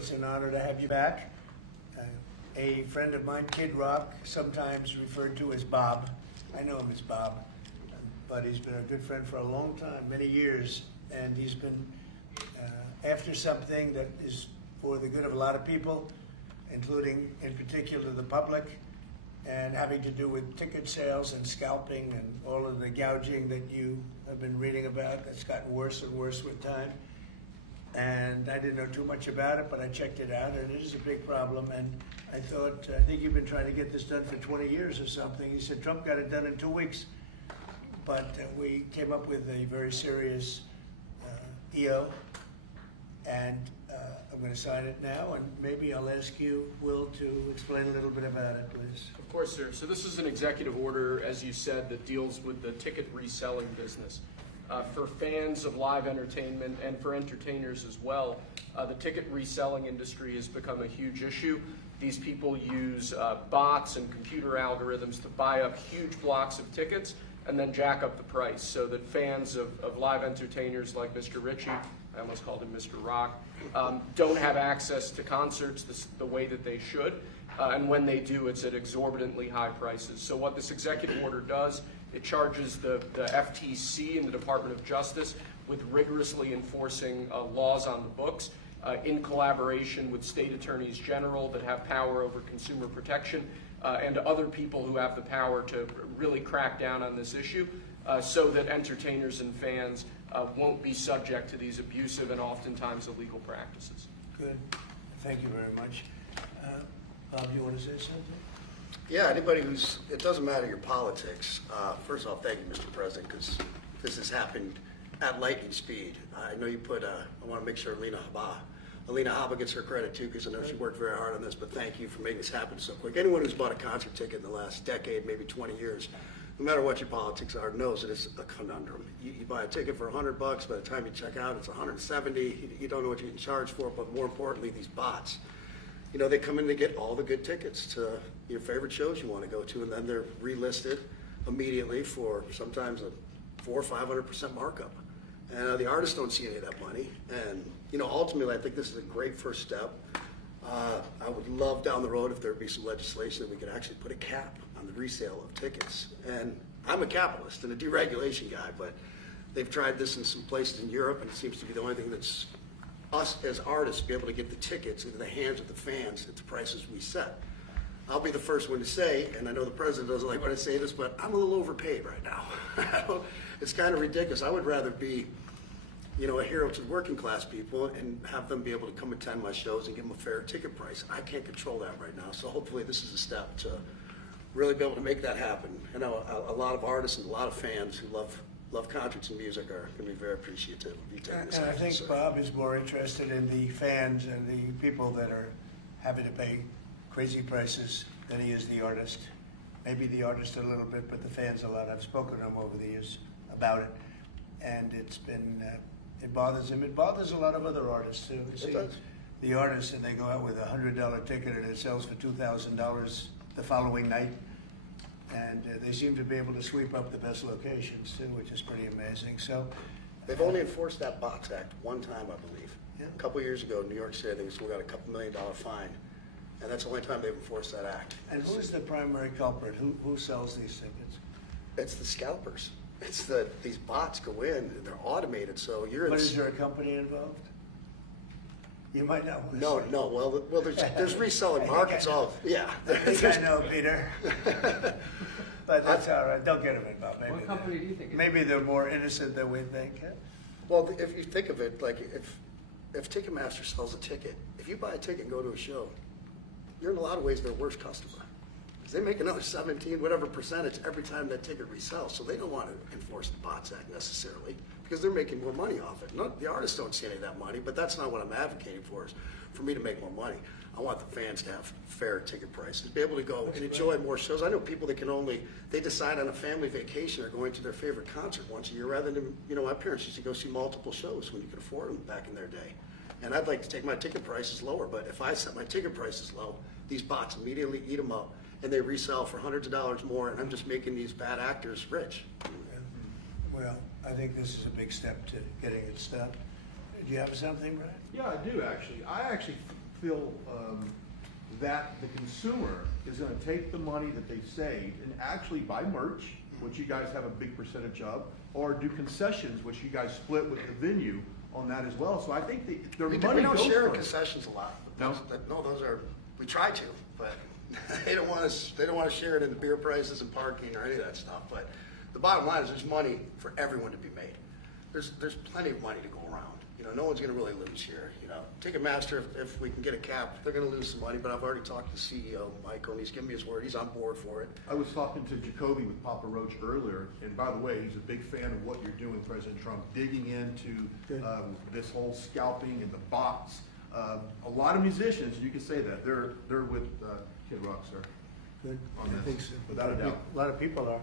It's an honor to have you back. A friend of mine, Kid Rock, sometimes referred to as Bob. I know him as Bob, but he's been a good friend for a long time, many years, and he's been after something that is for the good of a lot of people, including, in particular, the public, and having to do with ticket sales and scalping and all of the gouging that you have been reading about. That's gotten worse and worse with time. And I didn't know too much about it, but I checked it out, and it is a big problem. And I think you've been trying to get this done for 20 years or something. He said Trump got it done in 2 weeks. But we came up with a very serious EO, and I'm going to sign it now, and maybe I'll ask you, Will, to explain a little bit about it, please. Of course, sir. So this is an executive order, as you said, that deals with the ticket reselling business. For fans of live entertainment and for entertainers as well, the ticket reselling industry has become a huge issue. These people use bots and computer algorithms to buy up huge blocks of tickets and then jack up the price so that fans of live entertainers like Mr. Ritchie, I almost called him Mr. Rock, don't have access to concerts the way that they should. And when they do, it's at exorbitantly high prices. So what this executive order does, it charges the FTC and the Department of Justice with rigorously enforcing laws on the books in collaboration with state attorneys general that have power over consumer protection and other people who have the power to really crack down on this issue so that entertainers and fans won't be subject to these abusive and oftentimes illegal practices. Good. Thank you very much. Bob, you want to say something? Yeah, anybody it doesn't matter your politics. First off, thank you, Mr. President, because this has happened at lightning speed. I know you I want to make sure Alina Habba gets her credit too, because I know she worked very hard on this, but thank you for making this happen so quick. Anyone who's bought a concert ticket in the last decade, maybe 20 years, no matter what your politics are, knows that it's a conundrum. You buy a ticket for $100, by the time you check out, it's $170. You don't know what you can charge for it, but more importantly, these bots. You know, they come in to get all the good tickets to your favorite shows you want to go to, and then they're relisted immediately for sometimes a 400 or 500% markup. And the artists don't see any of that money. And, you know, ultimately, I think this is a great first step. I would love down the road if there would be some legislation that we could actually put a cap on the resale of tickets. And I'm a capitalist and a deregulation guy, but they've tried this in some places in Europe, and it seems to be the only thing that's us as artists be able to get the tickets into the hands of the fans at the prices we set. I'll be the first one to say, and I know the president doesn't like when I say this, but I'm a little overpaid right now. It's kind of ridiculous. I would rather be, you know, a hero to working class people and have them be able to come attend my shows and give them a fair ticket price. I can't control that right now, so hopefully this is a step to really be able to make that happen. I know a lot of artists and a lot of fans who love concerts and music are going to be very appreciative of you taking this. And I think Bob is more interested in the fans and the people that are having to pay crazy prices than he is the artist. Maybe the artist a little bit, but the fans a lot. I've spoken to him over the years about it, and it's been, it bothers him. It bothers a lot of other artists too. You see, the artists, and they go out with a $100 ticket and it sells for $2,000 the following night. And they seem to be able to sweep up the best locations too, which is pretty amazing. So they've only enforced that Bots Act one time, I believe. Yeah. A couple years ago in New York City, I think we got a couple $1 million fine, and that's the only time they've enforced that act. And who's the primary culprit? Who sells these tickets? It's the scalpers. It's these bots go in and they're automated, so you're in. But is there a company involved? You might not want to No, say. no. Well, there's reselling markets. Yeah. I think I know, Peter. But that's all right. Don't get them involved. Maybe What company do you think? Maybe they're more innocent than we think. Well, if you think of it, like if Ticketmaster sells a ticket, if you buy a ticket and go to a show, you're in a lot of ways their worst customer. Because they make another 17 whatever percentage every time that ticket resells. So they don't want to enforce the Bots Act necessarily, because they're making more money off it. The artists don't see any of that money, but that's not what I'm advocating for, is for me to make more money. I want the fans to have fair ticket prices, be able to go and enjoy more shows. I know people that they decide on a family vacation or going to their favorite concert once a year rather than, you know, my parents used to go see multiple shows when you could afford them back in their day. And I'd like to take my ticket prices lower, but if I set my ticket prices low, these bots immediately eat them up and they resell for hundreds of dollars more, and I'm just making these bad actors rich. Well, I think this is a big step to getting it stopped. Do you have something, Brad? Yeah, I do actually. I actually feel that the consumer is going to take the money that they've saved and actually buy merch, which you guys have a big percentage of, or do concessions, which you guys split with the venue on that as well. So I think their We money don't goes share for it. concessions a lot. No? No, those are, we try to, but they don't want to share it in the beer prices and parking or any of that stuff. But the bottom line is there's money for everyone to be made. There's plenty of money to go around. You know, no one's going to really lose here. You know, Ticketmaster, if we can get a cap, they're going to lose some money. But I've already talked to the CEO, Michael, and he's given me his word. He's on board for it. I was talking to Jacoby with Papa Roach earlier, and by the way, he's a big fan of what you're doing, President Trump, digging into this whole scalping and the bots. A lot of musicians, you can say that, they're with Kid Rock, sir. Good. On I this, think so. without a doubt. A lot of people are.